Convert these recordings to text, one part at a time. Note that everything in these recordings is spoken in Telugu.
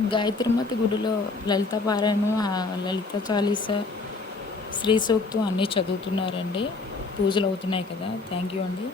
గాయత్రిమతి గుడిలో లలిత పారాయణం లలిత చాలీస శ్రీ సూక్తం అన్నీ చదువుతున్నారండి. పూజలు అవుతున్నాయి కదా. థ్యాంక్ యూ అండి.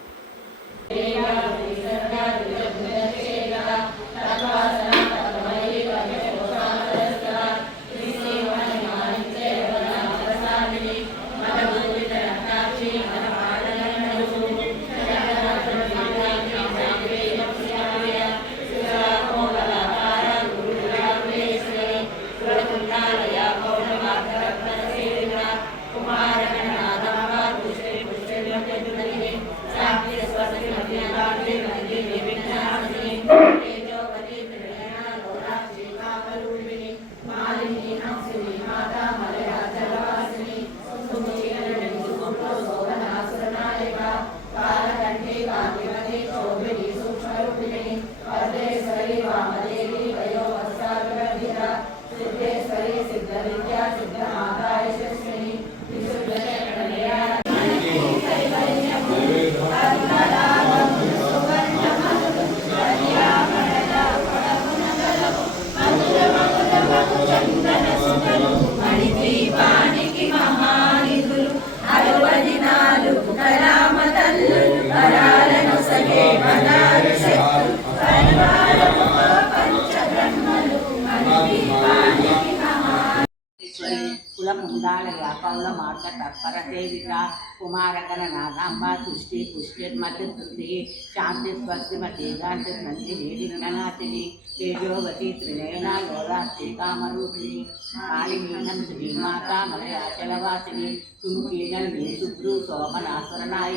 కులముందాలయ పౌల మార్గ తత్పర సేవిక కుమారకర నాగాంబ సృష్టి పుష్టిర్మతి శృతి శాంతి స్వస్తిమతి గాంతి నంది నీడిజ్ఞనాథిని తేజోవతి త్రినయన యోగాస్తి కామరూపిణి కాళిమీనం శ్రీమాత మలయాచలవాసిని సుముఖీనం శుభ్రు సోమనాశ్వరనాయ